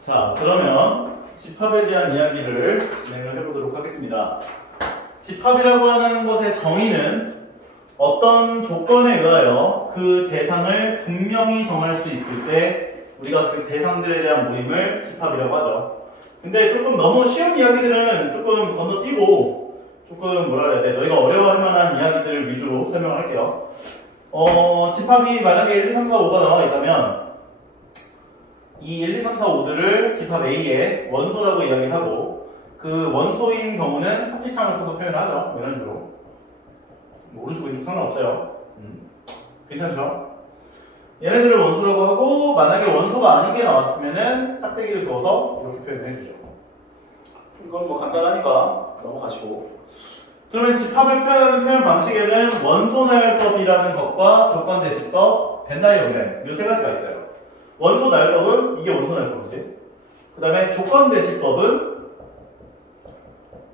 자, 그러면 집합에 대한 이야기를 진행을 해보도록 하겠습니다. 집합이라고 하는 것의 정의는 어떤 조건에 의하여 그 대상을 분명히 정할 수 있을 때 우리가 그 대상들에 대한 모임을 집합이라고 하죠. 근데 조금 너무 쉬운 이야기들은 조금 건너뛰고 조금 뭐라 해야 돼, 너희가 어려워할 만한 이야기들 위주로 설명을 할게요. 집합이 만약에 1, 2, 3, 4, 5가 나와 있다면 이 1, 2, 3, 4, 5들을 집합 A의 원소라고 이야기하고 그 원소인 경우는 삼지창을 써서 표현을 하죠. 뭐 이런 식으로. 오른쪽 왼쪽 상관없어요. 괜찮죠? 얘네들을 원소라고 하고 만약에 원소가 아닌 게 나왔으면은 짝대기를 그어서 이렇게 표현을 해주죠. 이건 뭐 간단하니까 넘어가시고. 그러면 집합을 표현하는 표현 방식에는 원소나열법이라는 것과 조건대시법, 벤다이어그램 이 세 가지가 있어요. 원소나열법은 이게 원소나열법이지. 그 다음에 조건대시법은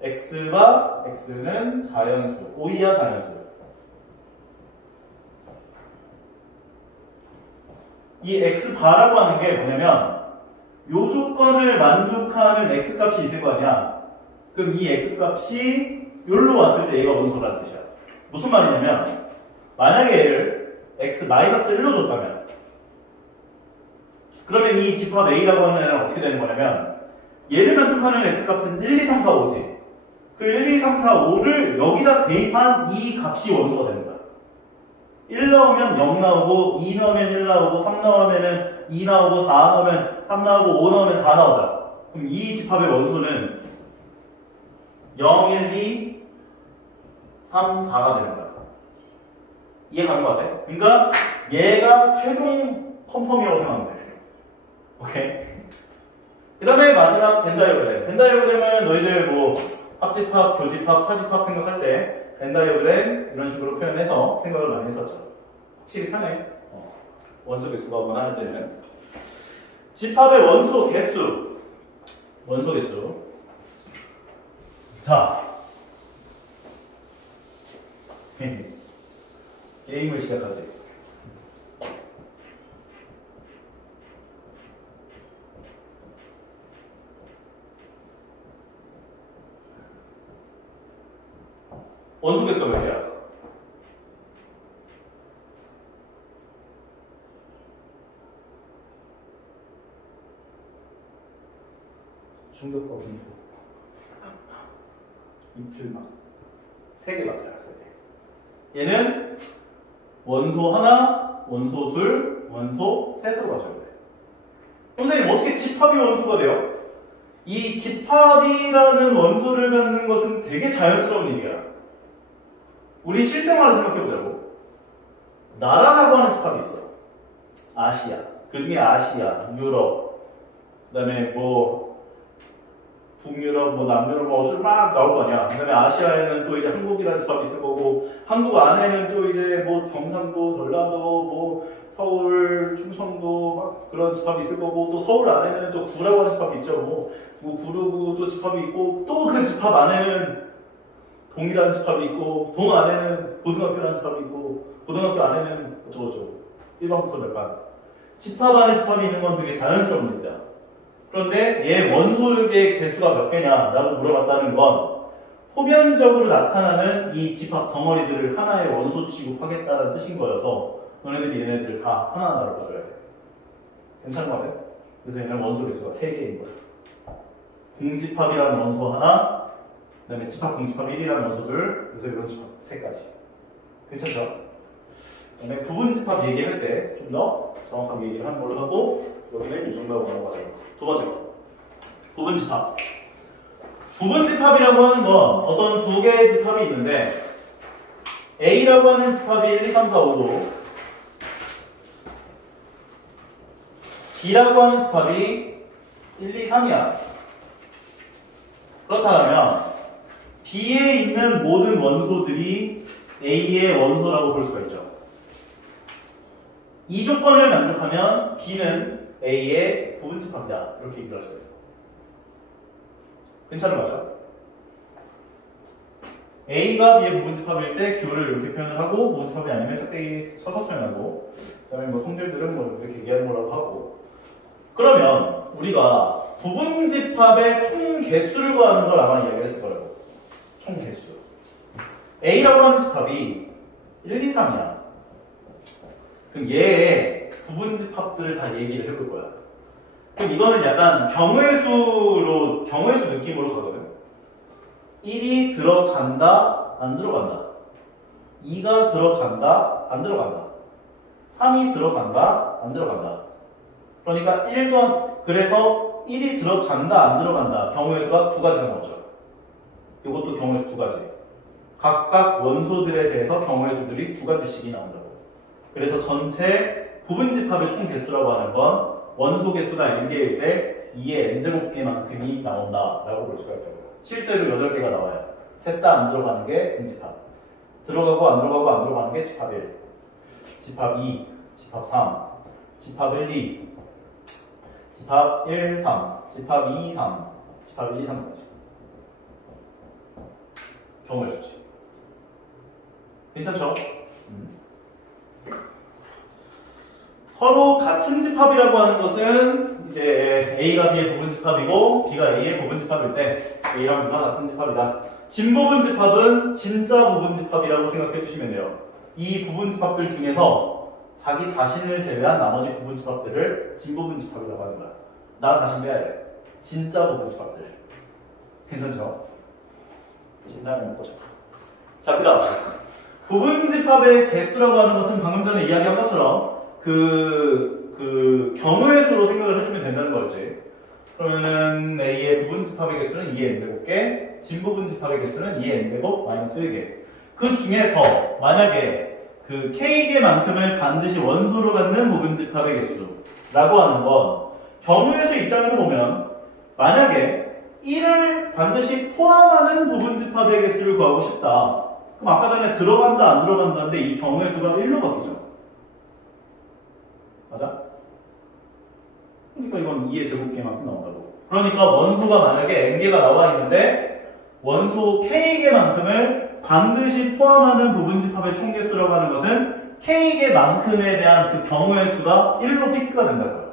x가 x는 자연수, 오이야 자연수. 이 x바라고 하는 게 뭐냐면 요 조건을 만족하는 x값이 있을 거 아니야. 그럼 이 x값이 여기로 왔을 때 얘가 원소라는 뜻이야. 무슨 말이냐면 만약에 얘를 x-1로 줬다면 그러면 이 집합 A라고 하는 애는 어떻게 되는 거냐면 얘를 만족하는 x값은 1, 2, 3, 4, 5지. 그 1, 2, 3, 4, 5를 여기다 대입한 이 값이 원소가 됩니다. 1 나오면 0 나오고 2 나오면 1 나오고 3 나오면 2 나오고 4 나오면 3 나오고 5 나오면 4 나오죠. 그럼 이 집합의 원소는 0, 1, 2, 3, 4가 되는 거야. 이해 가는 것 같아? 그러니까 얘가 최종 컨펌이라고 생각하면 돼. 오케이? 그 다음에 마지막 벤다이어그램. 벤다이어그램은 너희들 뭐 합집합, 교집합, 차집합 생각할 때 벤다이어그램 이런 식으로 표현해서 생각을 많이 했었죠. 확실히 편해. 원소 개수가 원하는 때는. 집합의 원소 개수. 원소 개수. 자. 게임을 시작하지. 원소 개수가 몇 개야? 충격과 공포. 이틀만. 3개 맞아요, 3개. 얘는 원소 하나, 원소 둘, 원소 셋으로 맞춰야 돼. 선생님, 어떻게 집합이 원소가 돼요? 이 집합이라는 원소를 갖는 것은 되게 자연스러운 일이야. 우리 실생활을 생각해보자고. 나라라고 하는 집합이 있어. 아시아. 그 중에 아시아, 유럽, 그 다음에 뭐 북유럽, 뭐 남유럽, 뭐 어쩌고 막 나올 거 아니야. 그 다음에 아시아에는 또 이제 한국이라는 집합이 있을 거고, 한국 안에는 또 이제 뭐 경상도, 전라도, 뭐 서울, 충청도 막 그런 집합이 있을 거고, 또 서울 안에는 또 구라고 하는 집합이 있죠. 뭐 구루구도 집합이 있고, 또 그 집합 안에는 동이라는 집합이 있고, 동 안에는 고등학교라는 집합이 있고, 고등학교 안에는 어쩌고저쩌고 일반부터 몇 반. 집합 안에 집합이 있는 건 되게 자연스러운 일이다. 그런데 얘 원소의 개수가 몇 개냐라고 물어봤다는 건 호변적으로 나타나는 이 집합 덩어리들을 하나의 원소 취급하겠다는 뜻인 거여서 너네들이 얘네들을 다 하나하나로 봐줘야 돼. 괜찮은 것 같아요? 그래서 얘는 원소 개수가 3개인 거야. 공집합이라는 원소 하나, 그 다음에 집합 공집합 1이라는 원소들, 그래서 이런 집합 3가지. 괜찮죠? 그 다음에 부분집합 얘기할 때 좀 더 정확하게 얘기를 하는 걸로 하고, 여기는 이 정도로 넘어가죠. 두 번째 거. 부분집합. 부분집합이라고 하는 건 어떤 두 개의 집합이 있는데, A라고 하는 집합이 1, 2, 3, 4, 5고, B라고 하는 집합이 1, 2, 3이야. 그렇다면 B에 있는 모든 원소들이 A의 원소라고 볼 수가 있죠. 이 조건을 만족하면 B는 A의 부분집합이다. 이렇게 얘기를 할 수가 있어. 괜찮은 거죠? A가 B의 부분집합일 때 기호를 이렇게 표현을 하고, 부분집합이 아니면 짝대기 서서 표현하고, 그 다음에 뭐 성질들은 뭐 이렇게 얘기하는 거라고 하고, 그러면 우리가 부분집합의 총 개수를 구하는 걸 아마 이야기를 했을 거예요. 총 개수. A라고 하는 집합이 1, 2, 3이야. 그럼 얘의 부분집합들을 다 얘기를 해볼 거야. 그럼 이거는 약간 경우의 수 느낌으로 가거든. 1이 들어간다, 안 들어간다. 2가 들어간다, 안 들어간다. 3이 들어간다, 안 들어간다. 그러니까 1번, 그래서 1이 들어간다, 안 들어간다. 경우의 수가 두 가지가 나오죠. 이것도 경우의 수 두 가지. 각각 원소들에 대해서 경우의 수들이 두 가지씩이 나온다고. 그래서 전체 부분집합의 총 개수라고 하는 건 원소 개수가 n개일 때 2의 n제곱개만큼이 나온다라고 볼 수가 있다고요. 실제로 8개가 나와요. 셋 다 안 들어가는 게 분집합. 들어가고 안 들어가고 안 들어가는 게 집합 1, 집합 2, 집합 3, 집합 1, 2, 집합 1, 3, 집합 2, 3, 집합 1, 2, 3까지. 경우의 수지. 괜찮죠? 서로 같은 집합이라고 하는 것은 이제 A가 B의 부분집합이고 B가 A의 부분집합일 때 A랑 B가 같은 집합이다. 진부분집합은 진짜 부분집합이라고 생각해 주시면 돼요. 이 부분집합들 중에서 자기 자신을 제외한 나머지 부분집합들을 진부분집합이라고 하는 거야. 나 자신 빼야 돼. 진짜 부분집합들. 괜찮죠? 진단을 먹고 싶어. 자, 그 다음 부분집합의 개수라고 하는 것은 방금 전에 이야기한 것처럼 경우의 수로 생각을 해주면 된다는 거였지. 그러면은 A의 부분집합의 개수는 2의 n제곱개, 진부분집합의 개수는 2의 n제곱 마이너스 1개. 그 중에서 만약에 그 K개만큼을 반드시 원소로 갖는 부분집합의 개수라고 하는 건 경우의 수 입장에서 보면 만약에 1을 반드시 포함하는 부분집합의 개수를 구하고 싶다. 그럼 아까 전에 들어간다 안 들어간다인데 이 경우의 수가 1로 바뀌죠. 맞아? 그러니까 이건 2의 제곱개만큼 나온다고. 그러니까 원소가 만약에 n개가 나와 있는데 원소 k개만큼을 반드시 포함하는 부분집합의 총개수라고 하는 것은 k개만큼에 대한 그 경우의 수가 1로 픽스가 된다고요.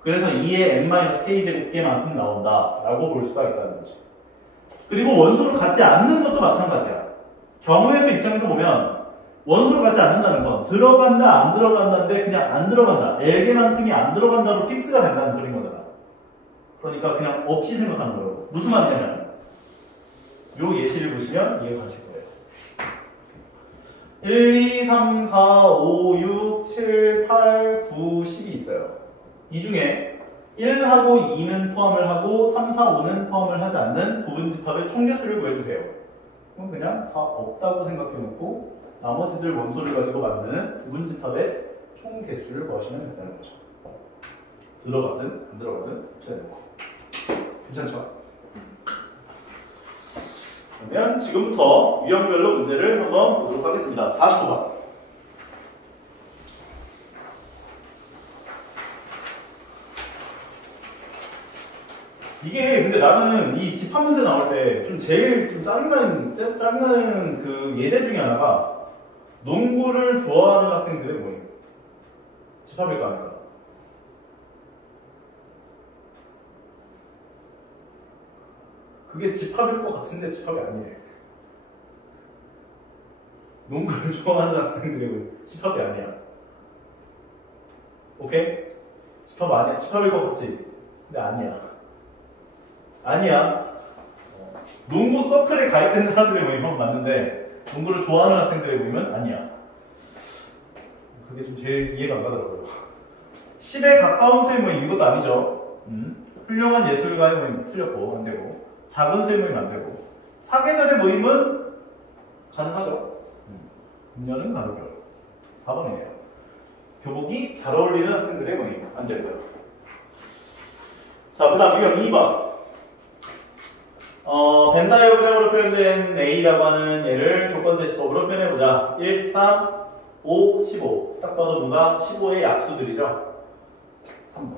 그래서 2의 n-k제곱개만큼 나온다라고 볼 수가 있다는 거지. 그리고 원소를 갖지 않는 것도 마찬가지야. 경우의 수 입장에서 보면 원소를 갖지 않는다는 건 들어간다 안 들어간다인데 그냥 안 들어간다. L개만큼이 안 들어간다로 픽스가 된다는 소리인 거잖아. 그러니까 그냥 없이 생각하는 거예요. 무슨 말이냐면 요 예시를 보시면 이해가 가실 거예요. 1, 2, 3, 4, 5, 6, 7, 8, 9, 10이 있어요. 이 중에 1하고 2는 포함을 하고 3, 4, 5는 포함을 하지 않는 부분집합의 총개수를 구해주세요. 그럼 그냥 다 없다고 생각해놓고 나머지들 원소를 가지고 만드는 부분집합의 총개수를 구하시면 된다는 거죠. 들어가든 안 들어가든 없애놓고. 괜찮죠? 그러면 지금부터 유형별로 문제를 한번 보도록 하겠습니다. 49번. 이게 근데 나는 이 집합 문제 나올 때 좀 제일 좀 짜증나는 그 예제 중에 하나가 농구를 좋아하는 학생들의 모임. 집합일까 아닐까? 그게 집합일 것 같은데 집합이 아니에요. 농구를 좋아하는 학생들의 모임. 집합이 아니야. 오케이? 집합 아니야. 집합일 것 같지? 근데 아니야. 아니야. 농구 서클에 가입된 사람들의 모임은 맞는데 농구를 좋아하는 학생들의 모임은 아니야. 그게 좀 제일 이해가 안 가더라고요. 10에 가까운 수의 모임 이것도 아니죠. 훌륭한 예술가의 모임 틀렸고 안되고 작은 수의 모임 안되고 사계절의 모임은 가능하죠. 금년은 가능해요. 4번이에요. 교복이 잘 어울리는 학생들의 모임 안되고요. 자, 그 다음 유형 2번. 벤 다이어그램으로 표현된 A라고 하는 얘를 조건제시법으로 표현해보자. 1, 3, 5, 15. 딱 봐도 뭔가 15의 약수들이죠. 3번.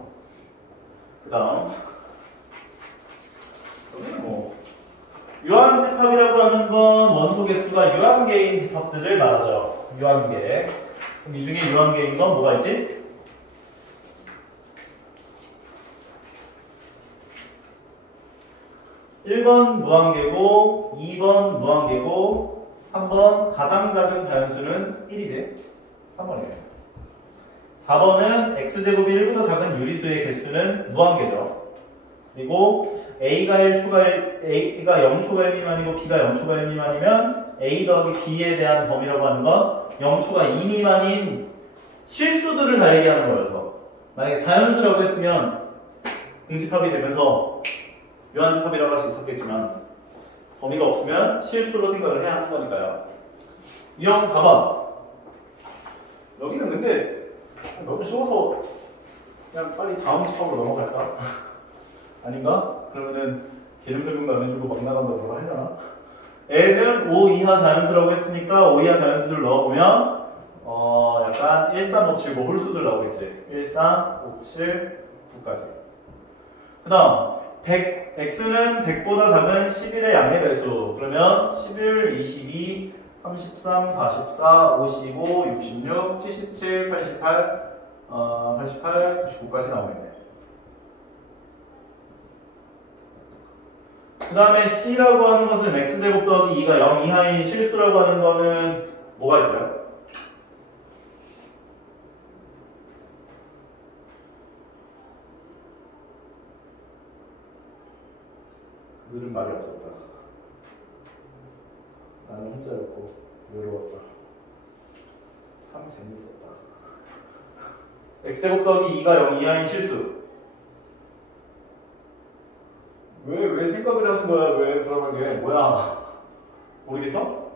그 다음 유한집합이라고 하는 건 원소 개수가 유한계인 집합들을 말하죠. 유한계. 그럼 이 중에 유한계인 건 뭐가 있지? 1번 무한계고 2번 무한계고 3번 가장 작은 자연수는 1이지. 3번이네. 4번은 x제곱이 1보다 작은 유리수의 개수는 무한계죠. 그리고 a가 1초가 a가 0초가 1 미만이고 b가 0초가 1 미만이면 a 더하기 b에 대한 범위라고 하는 건 0초가 2 미만인 실수들을 다 얘기하는 거여서 만약에 자연수라고 했으면 공집합이 되면서 유한집합이라고 할 수 있었겠지만 범위가 없으면 실수로 생각을 해야 하는 거니까요. 유형 4번. 여기는 근데 너무 쉬워서 그냥 빨리 다음 집합으로 넘어갈까? 아닌가? 그러면은 기름 적용도 안 해주고 막 나간다고 하려나? N은 5 이하 자연수라고 했으니까 5 이하 자연수들 넣어보면 약간 1, 3, 5, 7, 뭐 홀수들 나오겠지. 1, 3, 5, 7, 9까지. 그 다음 x는 100보다 작은 11의 양의 배수. 그러면 11, 22, 33, 44, 55, 66, 77, 88, 99까지 나오겠네. 그 다음에 C라고 하는 것은 X제곱 더하기 2가 0 이하인 실수라고 하는 거는 뭐가 있어요? 그들은 말이 없었다. 나는 혼자였고 외로웠다. 참 재밌었다. X제곱 더하기 2가 0 이하인 실수. 왜 생각을 하는 거야? 왜 불안하게? 뭐야? 모르겠어?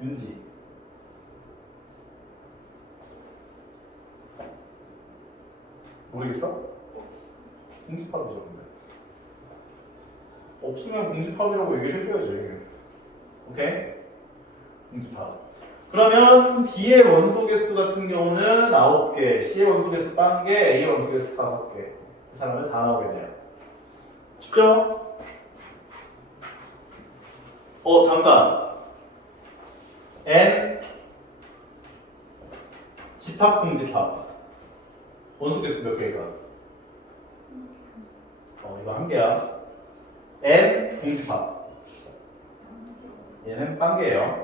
윤지. 모르겠어? 공집합이죠, 근데. 없으면 공집합이라고 얘기를 해줘야지. 오케이? 공집합. 그러면 B의 원소 개수 같은 경우는 9개, C의 원소 개수 1개, A의 원소 개수 5개. 그 사람은 4 나오겠네요. 쉽죠? 잠깐. N 집합, 공집합. 원소 개수 몇 개일까? 이거 1개야. N 공집합. 얘는 1개예요.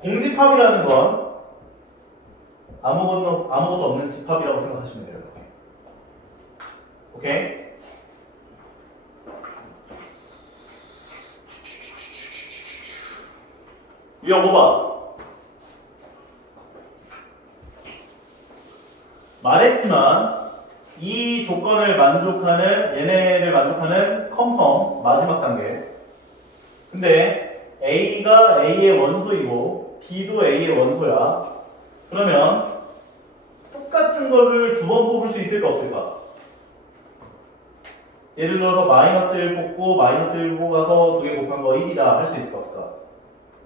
공집합이라는 건 아무것도 없는 집합이라고 생각하시면 돼요. 이렇게. 오케이? 유형 5번. 말했지만 이 조건을 만족하는 얘네를 만족하는 컴펌 마지막 단계. 근데 A가 A의 원소이고 B도 A의 원소야. 그러면 똑같은 거를 2번 뽑을 수 있을까 없을까? 예를 들어서 마이너스 1 뽑고 마이너스 1 뽑아서 2개 곱한 거 1이다 할 수 있을까 없을까?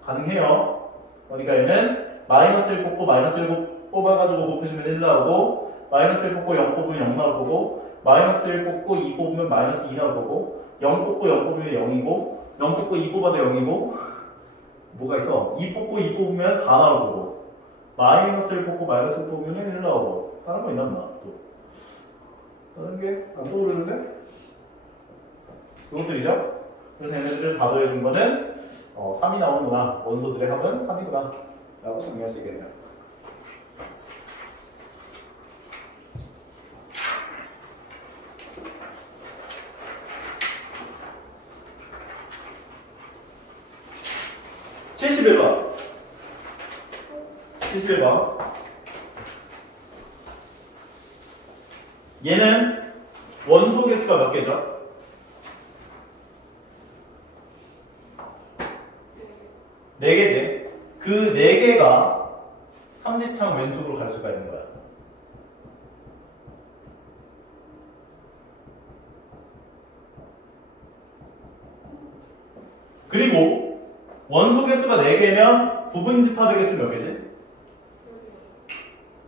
가능해요. 그러니까 얘는 마이너스 1 뽑고 마이너스 1 뽑아가지고 곱해주면 1 나오고 마이너스 1 뽑고 0 뽑으면 0 나올 거고 마이너스 1 뽑고 2 뽑으면 마이너스 2 나올 거고 0 뽑고 0 뽑으면 0이고 0 뽑고 2 뽑아도 0이고 뭐가 있어? 2 뽑고 2 뽑으면 4 나올 거고 마이너스 1 뽑고 마이너스 1 뽑으면 1 나오고 다른 거 있나 또? 다른 게 안 떠오르는데? 이것들이죠? 그래서 얘네들을 다 더해준 거는 3이 나오는구나. 원소들의 합은 3이구나 라고 정리할 수 있겠네요. (71번) 71번. 얘는 원소 개수가 몇 개죠? 4개지. 그 4개가 삼지창 왼쪽으로 갈 수가 있는 거야. 그리고 원소 개수가 4개면 부분 집합의 개수 몇 개지?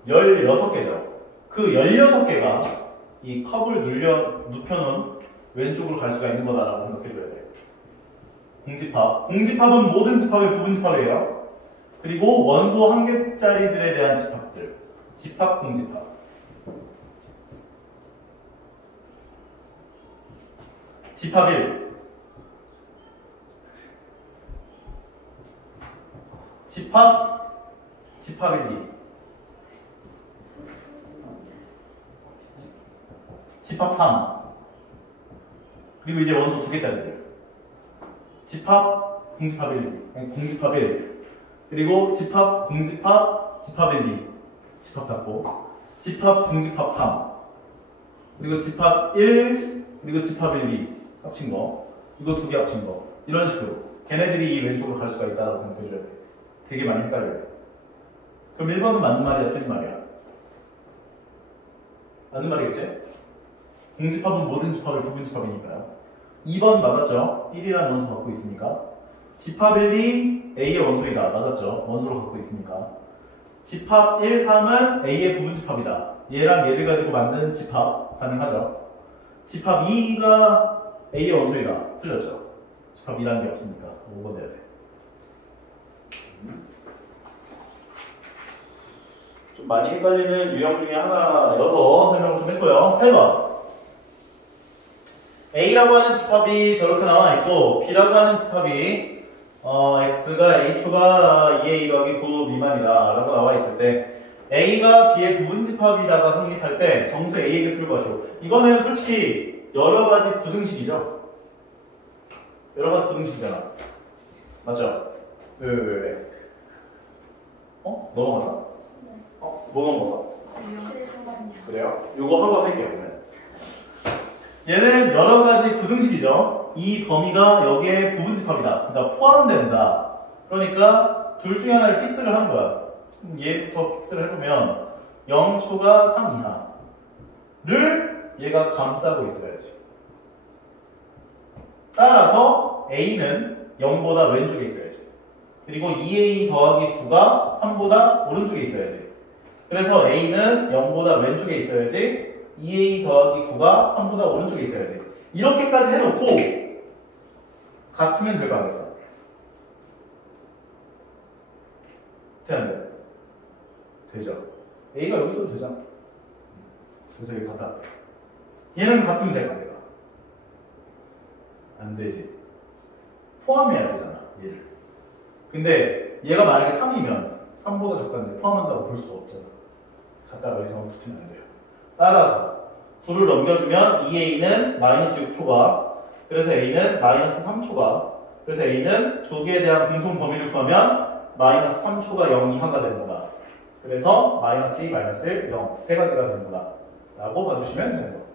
16개죠. 그 16개가 이 컵을 눕혀놓은 왼쪽으로 갈 수가 있는 거다라고 생각해줘야 돼. 공집합. 공집합은 모든 집합의 부분 집합이에요. 그리고 원소 한 개짜리들에 대한 집합들. 집합, 공집합. 집합 1. 집합 1, 2. 집합 3. 그리고 이제 원소 2개짜리들. 집합, 공집합 1, 2. 공집합 1. 그리고 집합, 공집합, 집합 1, 2. 집합 닫고. 집합, 공집합 3. 그리고 집합 1, 그리고 집합 1, 2. 합친 거. 이거 2개 합친 거. 이런 식으로. 걔네들이 이 왼쪽으로 갈 수가 있다고 생각해줘야 돼. 되게 많이 헷갈려요. 그럼 1번은 맞는 말이야, 틀린 말이야? 맞는 말이겠지? 공집합은 모든 집합을 부분집합이니까요. 2번 맞았죠? 1이라는 원소 갖고 있으니까. 집합 1, 2, A의 원소이다. 맞았죠? 원소로 갖고 있으니까. 집합 1, 3은 A의 부분집합이다. 얘랑 얘를 가지고 만든 집합 가능하죠? 집합 2가 A의 원소이다. 틀렸죠? 집합 2라는 게 없으니까 5번 내야 돼. 좀 많이 헷갈리는 유형 중에 하나여서 설명을 좀 했고요. 8번. A라고 하는 집합이 저렇게 나와 있고 B라고 하는 집합이 X가 A초가 2A 더하기 9 미만이다 라고 나와 있을 때 A가 B의 부분집합이다가 성립할 때 정수 A의 개수를 구하시오. 이거는 솔직히 여러가지 부등식이죠. 여러가지 부등식이잖아. 맞죠? 왜? 넘어갔어? 뭐 넘어갔어? 그래요? 요거 하고 할게요. 오늘. 얘는 여러가지 부등식이죠. 이 범위가 여기에 부분집합이다. 그러니까 포함된다. 그러니까 둘 중에 하나를 픽스를 하는 거야. 얘부터 픽스를 해보면 0초가 3 이하를 얘가 감싸고 있어야지. 따라서 A는 0보다 왼쪽에 있어야지. 그리고 2A 더하기 9가 3보다 오른쪽에 있어야지. 그래서 A는 0보다 왼쪽에 있어야지. 2A 더하기 9가 3보다 오른쪽에 있어야지. 이렇게까지 해놓고 같으면 될까 안 될까? 돼 안 돼? 되죠. A가 여기 있어도 되잖아. 그래서 여기 같다. 얘는 같으면 될까 안 될까? 안 되지. 포함해야 되잖아, 얘를. 근데 얘가 만약에 3이면 3보다 작다는데 포함한다고 볼 수가 없잖아. 갖다가 여기서 붙으면 안 돼요. 따라서 9를 넘겨주면 2A는 마이너스 6초가, 그래서 A는 마이너스 3초가, 그래서 A는 두 개에 대한 공통 범위를 구하면 마이너스 3초가 0 이하가 되는구나. 그래서 마이너스 2, 마이너스 1, 0 세 가지가 되는구나 라고 봐주시면 되는 거예요.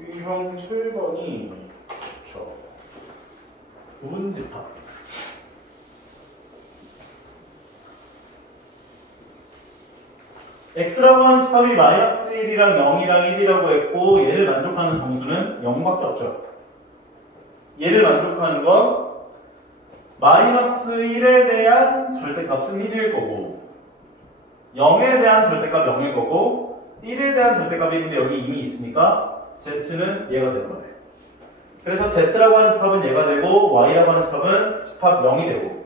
유형 7번이 좋죠. 부분집합. X라고 하는 집합이 마이너스 1이랑 0이랑 1이라고 했고 얘를 만족하는 정수는 0밖에 없죠. 얘를 만족하는 건 마이너스 1에 대한 절대값은 1일 거고 0에 대한 절대값 0일 거고 1에 대한 절대값 1인데 여기 이미 있으니까 Z는 얘가 되는 거예요. 그래서 Z라고 하는 집합은 얘가 되고 Y라고 하는 집합은 집합 0이 되고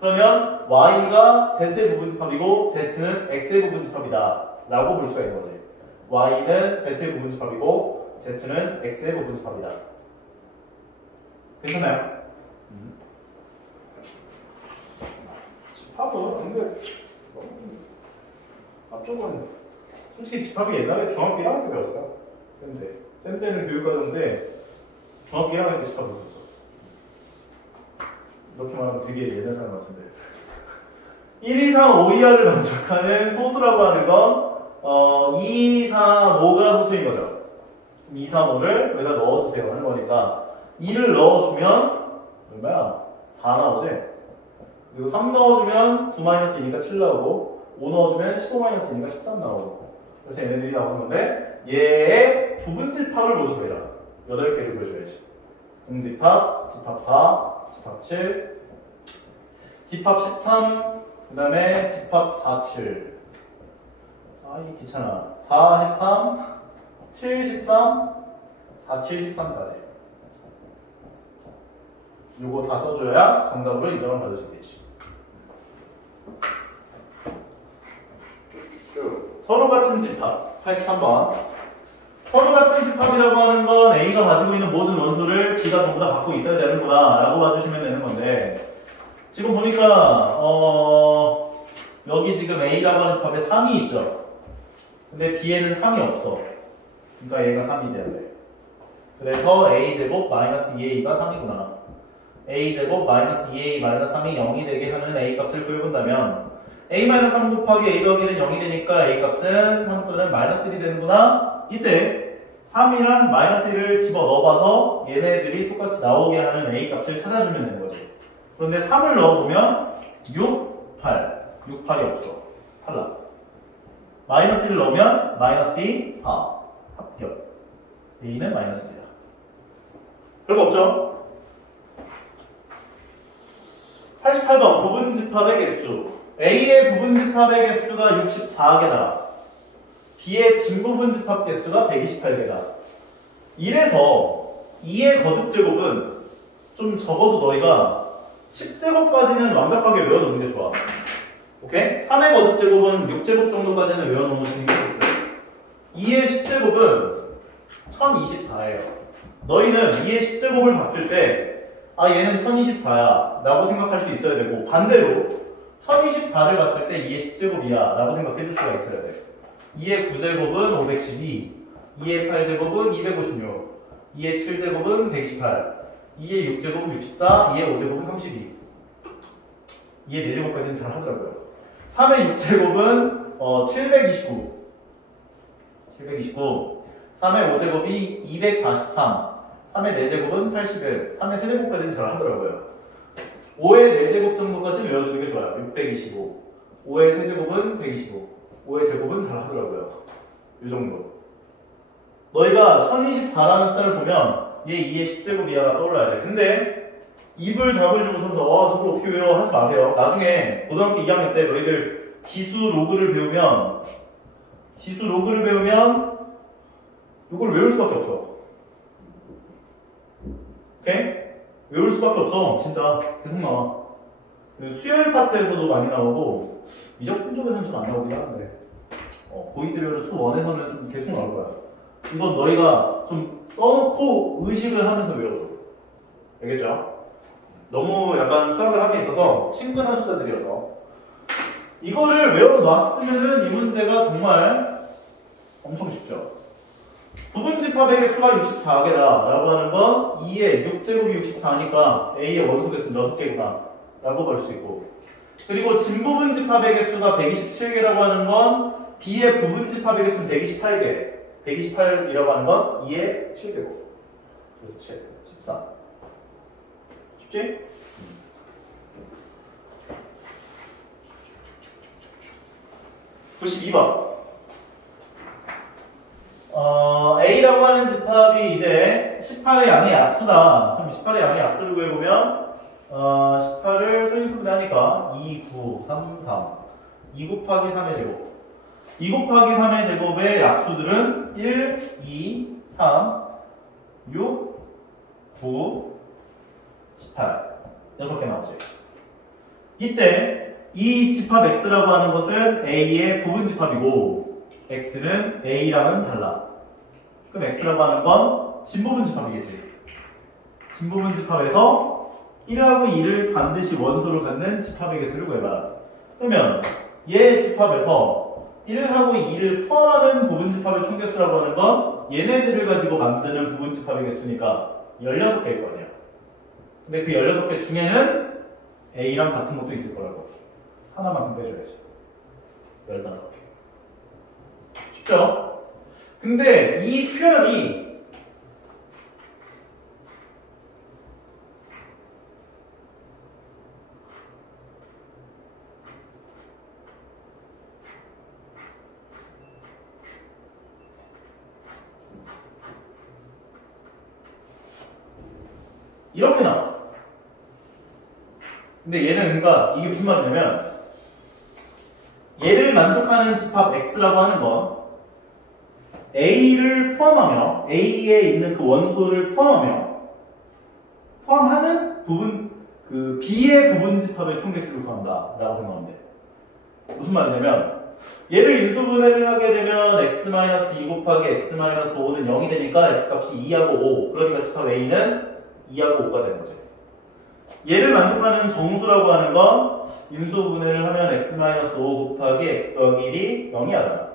그러면 Y가 Z의 부분집합이고 Z는 X의 부분집합이다 라고 볼 수가 있는 거지. Y는 Z의 부분집합이고 Z는 X의 부분집합이다. 괜찮아요? 집합은 근데 너무 좀 앞쪽은 솔직히 집합이 옛날에 중학교 1학년 때 배웠어요. 쌤 때는 교육과정인데 중학교 1학년 때 집합이 있었어. 이렇게 말하면 되게 옛날 사람 같은데 1 이상 5 이하를 만족하는 소수라고 하는 건 2, 3, 5가 소수인 거죠. 2, 3, 5를 여기다 넣어주세요 하는 거니까 2를 넣어주면 얼마야? 4 나오지? 그리고 3 넣어주면 9-2니까 7 나오고 5 넣어주면 15-2니까 13 나오고 그래서 얘네들이 나오는 건데 얘의 부분집합을 모두 더해라. 8개를 보여줘야지. 공집합, 집합 4, 집합 7, 집합 13, 그 다음에 집합 4, 7. 이게 귀찮아. 4, 13, 7, 13, 4, 7, 13까지. 요거 다 써줘야 정답으로 인정을 받을 수 있겠지. 서로 같은 집합 83번. 서로 같은 집합이라고 하는 건 A가 가지고 있는 모든 원소를 B가 전부 다 갖고 있어야 되는구나 라고 봐주시면 되는 건데, 지금 보니까 여기 지금 A라고 하는 집합에 3이 있죠. 근데 B에는 3이 없어. 그러니까 얘가 3이 돼야 돼. 그래서 A제곱 마이너스 2A가 3이구나. A제곱 마이너스 2A 마이너스 3이 0이 되게 하는 A 값을 구해본다면 A 마이너스 3 곱하기 A 더하기 1은 0이 되니까 A 값은 3 또는 마이너스 1이 되는구나. 이때 3이랑 마이너스 1을 집어 넣어봐서 얘네들이 똑같이 나오게 하는 A 값을 찾아주면 되는 거지. 그런데 3을 넣어보면 6, 8. 6, 8이 없어. 탈락. 마이너스 1을 넣으면 마이너스 2, 4. 합격. A는 마이너스 1이다. 별거 없죠? 88번 부분집합의 개수. A의 부분집합의 개수가 64개다. B의 진부분집합 개수가 128개다. 이래서 2의 거듭제곱은 좀 적어도 너희가 10제곱까지는 완벽하게 외워놓는 게 좋아. 오케이? 3의 거듭제곱은 6제곱 정도까지는 외워놓으시는 게 좋고, 2의 10제곱은 1024예요. 너희는 2의 10제곱을 봤을 때 얘는 1024야 라고 생각할 수 있어야 되고, 반대로 1024를 봤을 때 2의 10제곱이야 라고 생각해 줄 수가 있어야 돼. 2의 9제곱은 512, 2의 8제곱은 256, 2의 7제곱은 128, 2의 6제곱은 64, 2의 5제곱은 32. 2의 4제곱까지는 잘 하더라고요. 3의 6제곱은 729, 3의 5제곱이 243, 3의 4제곱은 81, 3의 세제곱까지는 잘 하더라고요. 5의 4제곱 정도까지 외워주는 게 좋아요. 625, 5의 세제곱은 125, 5의 제곱은 잘 하더라고요. 이 정도. 너희가 1024라는 숫자를 보면 얘 2의 10제곱이야가 떠올라야 돼. 근데 입을 답을 주고서 저걸 어떻게 외워 하지 마세요. 나중에 고등학교 2학년 때 너희들 지수 로그를 배우면 이걸 외울 수밖에 없어. 오케이? 외울 수밖에 없어. 진짜 계속 나와. 수열 파트에서도 많이 나오고 미적분 쪽에서는 좀 안 나오긴 하는데 고이들은 수1에서는 좀 계속 나올 거야. 이건 너희가 좀 써놓고 의식을 하면서 외워줘. 알겠죠? 너무 약간 수학을 함에 있어서 친근한 숫자들이어서 이거를 외워놨으면은 이 문제가 정말 엄청 쉽죠. 부분집합의 개수가 64개다 라고 하는 건 2의 6제곱이 64니까 A의 원소 개수는 6개구나 라고 볼 수 있고, 그리고 진부분집합의 개수가 127개라고 하는 건 B의 부분집합의 개수는 128개, 128이라고 하는 건 2의 7제곱, 그래서 7, 14. 쉽지? 음. 92번. A라고 하는 집합이 이제 18의 양의 약수다. 그럼 18의 양의 약수를 구해보면 18을 소인수분해하니까 2, 9, 3, 3 2 곱하기 3의 제곱, 2 곱하기 3의 제곱의 약수들은 1, 2, 3, 6, 9, 18 6개 나오지. 이때 이 집합 X라고 하는 것은 A의 부분집합이고 X는 A랑은 달라. 그럼 X라고 하는 건 진부분집합이겠지. 진부분집합에서 1하고 2를 반드시 원소로 갖는 집합의 개수를 구해봐라. 그러면 얘 집합에서 1하고 2를 포함하는 부분집합의 총개수라고 하는 건 얘네들을 가지고 만드는 부분집합의 개수니까 16개일 거 아니야. 근데 그 16개 중에는 A랑 같은 것도 있을 거라고. 하나만큼 빼줘야지. 15개. 쉽죠? 근데 이 표현이 이렇게 나와. 근데 얘는 그러니까 이게 무슨 말이냐면 얘를 만족하는 집합 X라고 하는 건 A를 포함하며 A에 있는 그 원소를 포함하는 부분, 그 B의 부분집합의 총개수를 구한다 라고 생각하면 돼. 무슨 말이냐면 얘를 인수분해를 하게 되면 x-2 곱하기 x-5는 0이 되니까 x값이 2하고 5. 그러니까 집합 A는 2하고 5가 되는 거지. 얘를 만족하는 정수라고 하는 건 인수분해를 하면 x-5 곱하기 x 더하기 1이 0이 하다.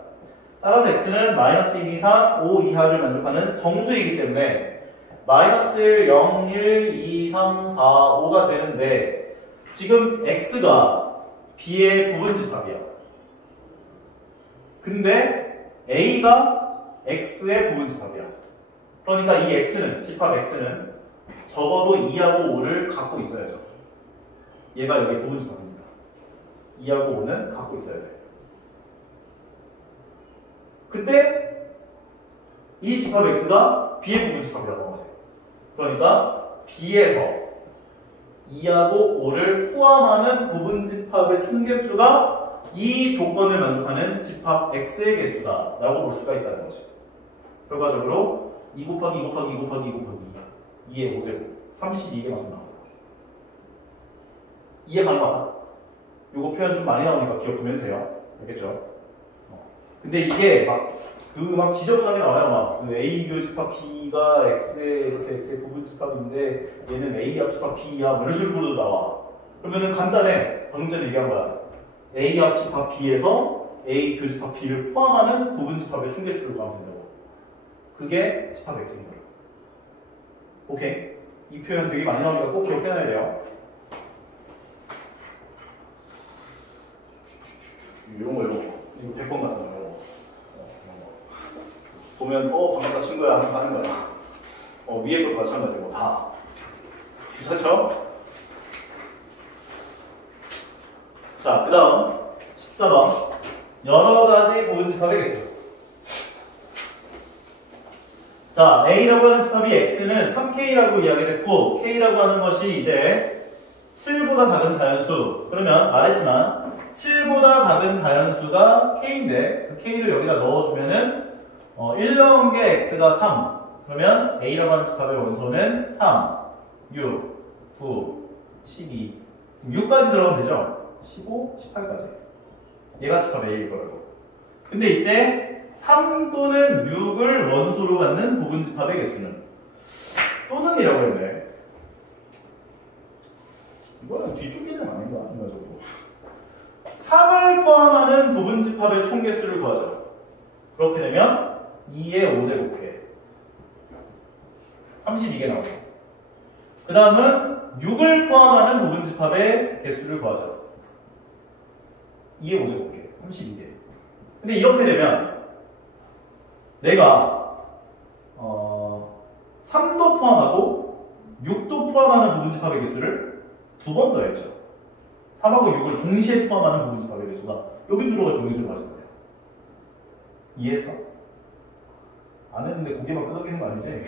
따라서 x는 -1 이상 5 이하를 만족하는 정수이기 때문에 마이너스 1, 0, 1, 2, 3, 4, 5가 되는데 지금 x가 b의 부분집합이야. 근데 a가 x의 부분집합이야. 그러니까 이 x는, 집합 x는 적어도 2하고 5를 갖고 있어야죠. 얘가 여기 부분집합입니다. 2하고 5는 갖고 있어야 돼. 그때 이 집합 x가 b의 부분집합이라고 하는 거지. 그러니까 b에서 2하고 5를 포함하는 부분집합의 총개수가 이 조건을 만족하는 집합 x의 개수다 라고 볼 수가 있다는 거지. 결과적으로 2 곱하기 2 곱하기 2 곱하기 2 곱하기 2의 5제곱 32개가 나옵니다. 이해 가능하다? 요거 표현 좀 많이 나오니까 기억 좀 해도 돼요. 알겠죠? 근데 이게 막 지저분하게 나와요. 막 A 교집합 B가 X의 이렇게 X의 부분집합인데 얘는 A 합집합 B야 뭐 이런 식으로도 나와. 그러면은 간단해. 방금 전에 얘기한 거야. A 합집합 B에서 A 교집합 B를 포함하는 부분집합의 총개수를 구하면 된다고. 그게 집합 X인 거예요. 오케이. 이 표현 되게 많이 나오니까 꼭 기억해놔야 돼요. 이런 거 이거 100번 같은 거. 보면 반갑다 친구야 하면서 하는 거야. 위에 것도 마찬가지고 다. 괜찮죠? 자, 그 다음 14번 여러 가지 부분집합의 개수. 자, A라고 하는 집합이 X는 3K라고 이야기를 했고 K라고 하는 것이 이제 7보다 작은 자연수. 그러면 말했지만 7보다 작은 자연수가 K인데 그 K를 여기다 넣어주면은 1 넣은 게 X가 3. 그러면 A라고 하는 집합의 원소는 3, 6, 9, 12. 6까지 들어가면 되죠? 15, 18까지. 얘가 집합 A일 거라고. 근데 이때 3 또는 6을 원소로 갖는 부분집합의 개수는 또는이라고 했네. 이거는 뒤쪽에는 아닌 거야, 인간적으로. 3을 포함하는 부분집합의 총개수를 구하죠. 그렇게 되면 2의 5제곱해 32개 나오죠. 그 다음은 6을 포함하는 부분집합의 개수를 구하죠. 2의 5제곱해 32개. 근데 이렇게 되면 내가 3도 포함하고 6도 포함하는 부분집합의 개수를 2번 더했죠. 3하고 6을 동시에 포함하는 부분집합의 개수가 여기 들어가고 여기 들어가는 거예요. 이해했어? 안 했는데 고개만 끄덕이는 거 아니지?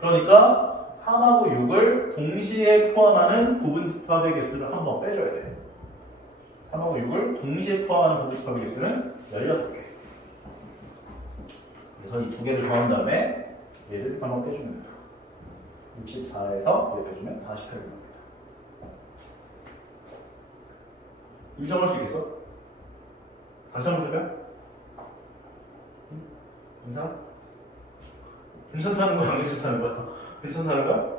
그러니까 3하고 6을 동시에 포함하는 부분집합의 개수를 한번 빼줘야 돼. 3하고 6을 동시에 포함하는 부분집합의 개수는 16개. 그래서 이 두 개를 더한 다음에 얘를 한번 빼주면 됩니다. 64에서 얘 빼주면 48이 나옵니다. 인정할 수 있겠어? 다시 한번 해봐요. 괜찮아? 괜찮다는 거야? 안 괜찮다는 거야? 괜찮다는 거야?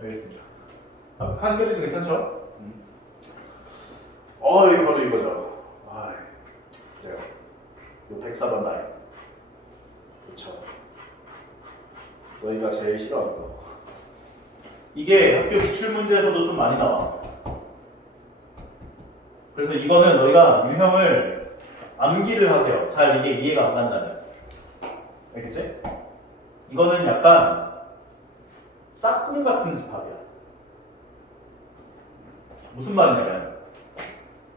알겠습니다. 한결이도 괜찮죠? 이거 바로 이거죠. 그래요. 요 104번 라인. 그쵸. 너희가 제일 싫어하는 거. 이게 학교 기출문제에서도 좀 많이 나와. 그래서 이거는 너희가 유형을 암기를 하세요. 잘 이게 이해가 안 간다면. 알겠지? 이거는 약간 짝꿍 같은 집합이야. 무슨 말이냐면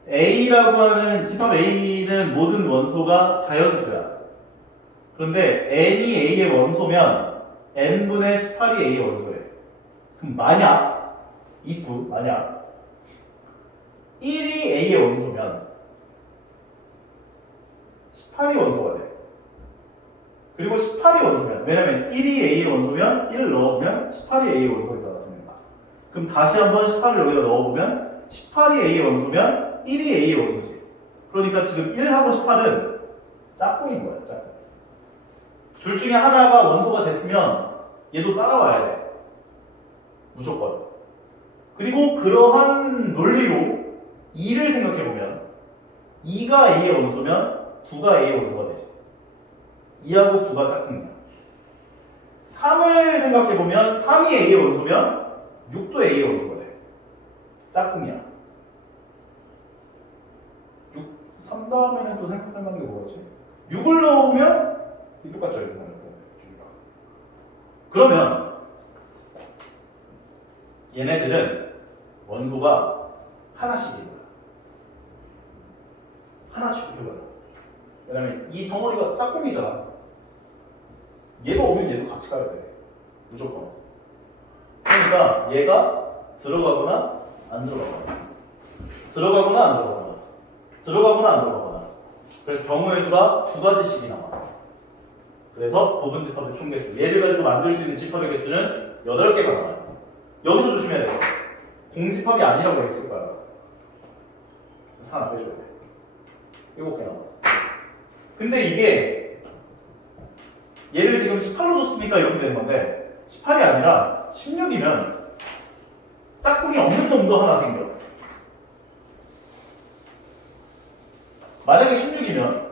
A라고 하는 집합 A는 모든 원소가 자연수야. 그런데 n이 A의 원소면 n분의 18이 A의 원소래. 그럼 만약 만약 1이 A의 원소면 18이 원소가 돼. 그리고 18이 원소면, 왜냐면 1이 A의 원소면 1을 넣어주면 18이 A의 원소가 나타납니다. 그럼 다시 한번 18을 여기다 넣어보면 18이 A의 원소면 1이 A의 원소지. 그러니까 지금 1하고 18은 짝꿍인 거야, 짝꿍. 둘 중에 하나가 원소가 됐으면 얘도 따라와야 돼. 무조건. 그리고 그러한 논리로 2를 생각해보면 2가 A의 원소면 9가 A의 원소가 되지. 2하고 9가 짝꿍이야. 3을 생각해보면 3이 A의 원소면 6도 A의 원소가 돼. 짝꿍이야. 3 다음에는 또 생각할 만한 게 뭐였지? 6을 넣어보면 똑같죠, 이렇게 나는 거. 그러면 얘네들은 원소가 하나씩인 거야. 하나 취급해봐요. 왜냐면 이 덩어리가 짝꿍이잖아. 얘가 오면 얘도 같이 가야 돼. 무조건. 그러니까 얘가 들어가거나 안 들어가거나 들어가거나 안 들어가거나 들어가거나 안 들어가거나. 그래서 경우의 수가 두 가지씩이 나와. 그래서 부분 집합의 총 개수, 얘를 가지고 만들 수 있는 집합의 개수는 8개가 나와요. 여기서 조심해야 돼요. 공집합이 아니라고 했을 거야. 하나 빼줘야 돼. 7개 나와. 근데 이게 얘를 지금 18로 줬으니까 이렇게 되는 건데 18이 아니라 16이면 짝꿍이 없는 놈도 하나 생겨. 만약에 16이면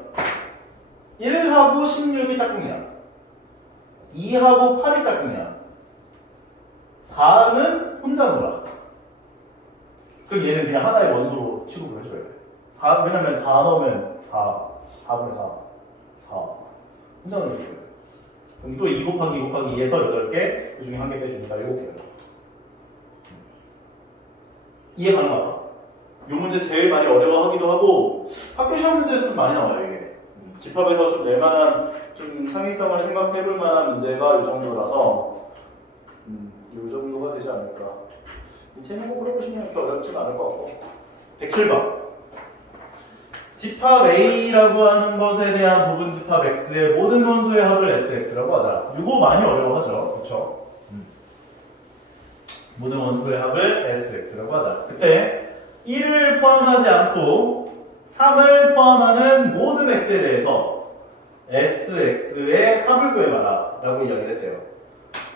1하고 16이 짝꿍이야. 2하고 8이 짝꿍이야. 4는 혼자 놀아. 그럼 얘는 그냥 하나의 원소로 취급을 해줘야 돼. 왜냐면 4 넣으면 4분의 4 혼자 놀아줘야 돼. 그럼 또 2 곱하기 2 곱하기 2에서 8개, 그 중에 1개 빼주니까 7개가 돼. 이해 가능하다? 이 문제 제일 많이 어려워하기도 하고 학교 시험 문제에서 좀 많이 나와요, 이게. 집합에서 좀 낼만한, 좀 창의성을 생각해볼 만한 문제가 이 정도라서 이 정도가 되지 않을까. 밑에 있는 거 물어보시면 이렇게 어렵지는 않을 것 같고. 107번. 집합 A라고 하는 것에 대한 부분 집합 X의 모든 원소의 합을 SX라고 하자. 이거 많이 어려워하죠. 그쵸? 모든 원소의 합을 SX라고 하자. 그때 1을 포함하지 않고 3을 포함하는 모든 X에 대해서 SX의 합을 구해봐라 라고 이야기를 했대요.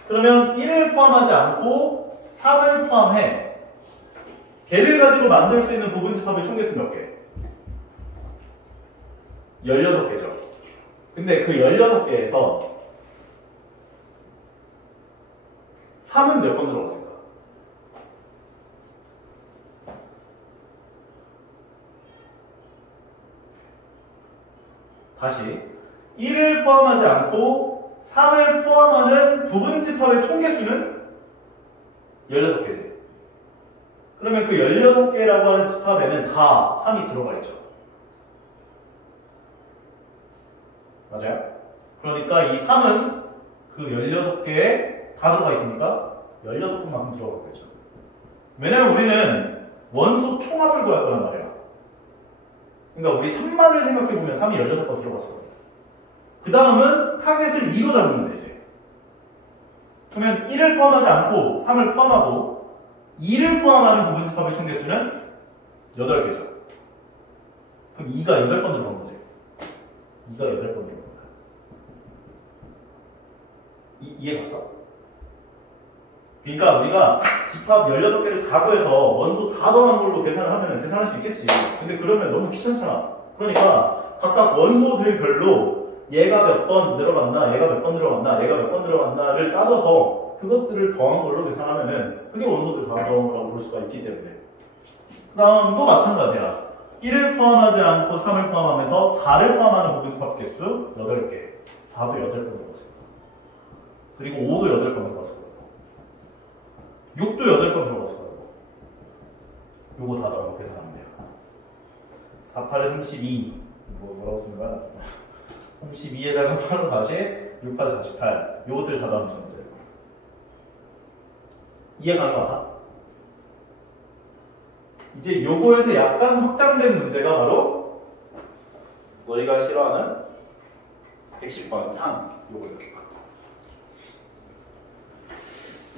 그러면 1을 포함하지 않고 3을 포함해. 걔를 가지고 만들 수 있는 부분 집합의 총 개수 몇 개? 16개죠. 근데 그 16개에서 3은 몇 번 들어갔을까? 다시 1을 포함하지 않고 3을 포함하는 부분 집합의 총 개수는 16개지. 그러면 그 16개라고 하는 집합에는 다 3이 들어가 있죠. 맞아요? 그러니까 이 3은 그 16개에 다 들어가 있으니까 16번만큼 들어가겠죠. 왜냐면 우리는 원소 총합을 구할 거란 말이야. 그러니까 우리 3만을 생각해보면 3이 16번 들어갔어. 그 다음은 타겟을 2로 잡으면 되지. 그러면 1을 포함하지 않고 3을 포함하고 2를 포함하는 부분 집합의 총 개수는 8개죠. 그럼 2가 8번 들어간 거지. 2가 8번 들어간 거야. 이해 갔어? 그러니까 우리가 집합 16개를 다 구해서 원소 다 더한 걸로 계산을 하면 계산할 수 있겠지. 근데 그러면 너무 귀찮잖아. 그러니까 각각 원소들별로 얘가 몇 번 들어갔나, 얘가 몇 번 들어갔나, 얘가 몇 번 들어갔나를 따져서 그것들을 더한 걸로 계산하면은 그게 원소들 다 더한 거라고 볼 수가 있기 때문에. 그 다음도 마찬가지야. 1을 포함하지 않고 3을 포함하면서 4를 포함하는 부분 집합 개수 8개. 4도 8번 들어갔을 거야. 그리고 5도 8번 들어갔을 거야. 6도 8번 들어갔을 거야. 요거 다 더하고 계산하면 돼요. 4, 8에 32. 뭐라고 쓰는 거야? 32에다가 8을 다시 6, 8, 48. 요것들 다 더하면 돼요. 이해 가능하다? 이제 요거에서 약간 확장된 문제가 바로 너희가 싫어하는 110번 상 요거죠.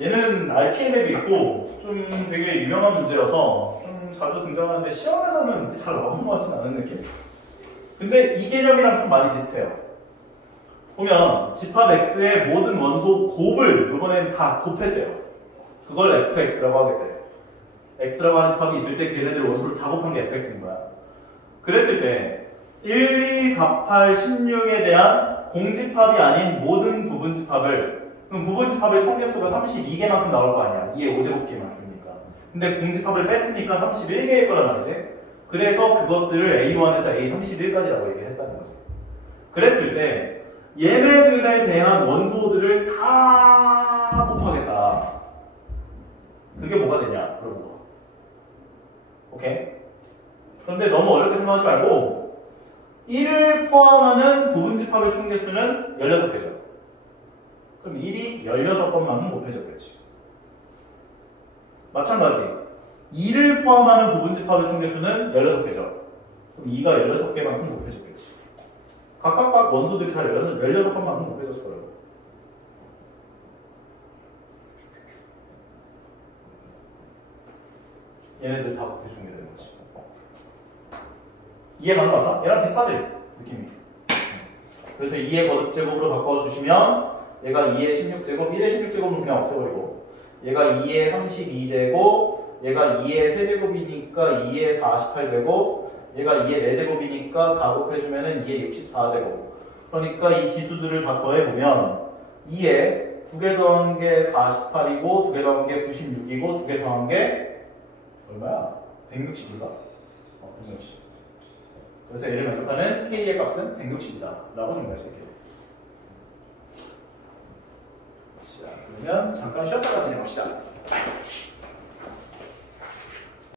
얘는 RPM에도 있고 좀 되게 유명한 문제여서 좀 자주 등장하는데 시험에서는 잘 나오는 것 같지는 않은 느낌? 근데 이 개념이랑 좀 많이 비슷해요. 보면 집합 X의 모든 원소 곱을 이번엔 다 곱했대요. 그걸 fx라고 하겠대요. x라고 하는 집합이 있을 때 걔네들 원소를 다 곱한 게 fx인 거야. 그랬을 때 1, 2, 4, 8, 16에 대한 공집합이 아닌 모든 부분집합을, 그럼 부분집합의 총개수가 32개만큼 나올 거 아니야. 2의 5제곱개만큼이니까. 근데 공집합을 뺐으니까 31개일 거란 말이지. 그래서 그것들을 A1에서 A31까지라고 얘기를 했다는 거지. 그랬을 때 얘네들에 대한 원소들을 다 곱하겠다. 그게 뭐가 되냐? 그런 거. 오케이? 그런데 너무 어렵게 생각하지 말고 1을 포함하는 부분집합의 총개수는 16개죠. 그럼 1이 16번만은 곱해졌겠지. 마찬가지 2를 포함하는 부분집합의 총개수는 16개죠. 그럼 2가 16개만큼 곱해졌겠지. 각각 원소들이 다 16번만큼 곱해졌을 거라고. 얘네들 다 곱해주게 되는 거지. 이해 가는 거 같아? 얘랑 비슷하지? 느낌이. 그래서 2의 거듭제곱으로 바꿔주시면 얘가 2의 16제곱, 1의 16제곱은 그냥 없애버리고 얘가 2의 32제곱, 얘가 2의 세제곱이니까 2의 48제곱, 얘가 2의 4제곱이니까 4 곱해주면 2의 64제곱. 그러니까 이 지수들을 다 더해보면 2에 2개 더한 게 48이고 2개 더한 게 96이고 2개 더한 게 얼마야? 160인가? 160. 그래서 얘를 만족하는 K의 값은 160이다 라고 정리할 수 있겠네요. 자, 그러면 잠깐 쉬었다가 진행합시다.